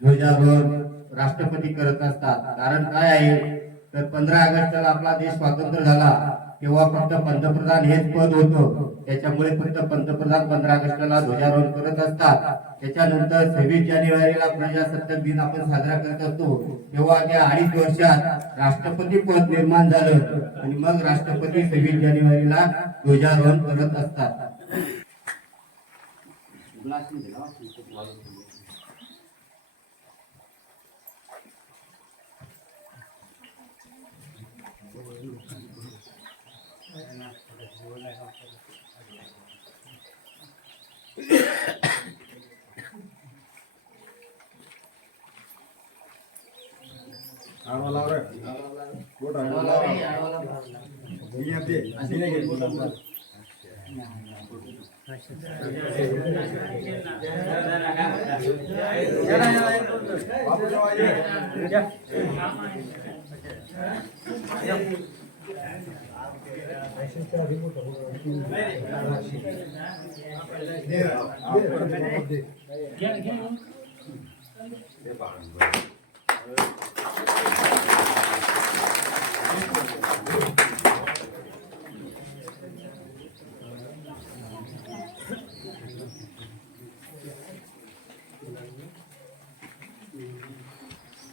ध्वजारोहण राष्ट्रपती करत असतात. कारण काय आहे? तर पंधरा ऑगस्टला आपला देश स्वातंत्र्य झाला तेव्हा फक्त पंतप्रधान हेच पद होतं. त्याच्यामुळे फक्त पंतप्रधान पंधरा ऑगस्टला ध्वजारोहण करत असतात. त्याच्यानंतर सव्वीस जानेवारीला प्रजासत्ताक दिन आपण साजरा करत असतो. तेव्हा त्या अडीच वर्षात राष्ट्रपती पद निर्माण झालं आणि मग राष्ट्रपती सव्वीस जानेवारीला ध्वजारोहण करत असतात. गावकरी मंडळी ध्वजारोहण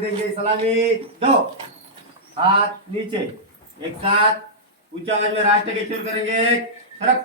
देंगे सलामी. दो. हाथ नीचे. एक साथ ऊंचा आवाज में राष्ट्र के शुरू करेंगे सरक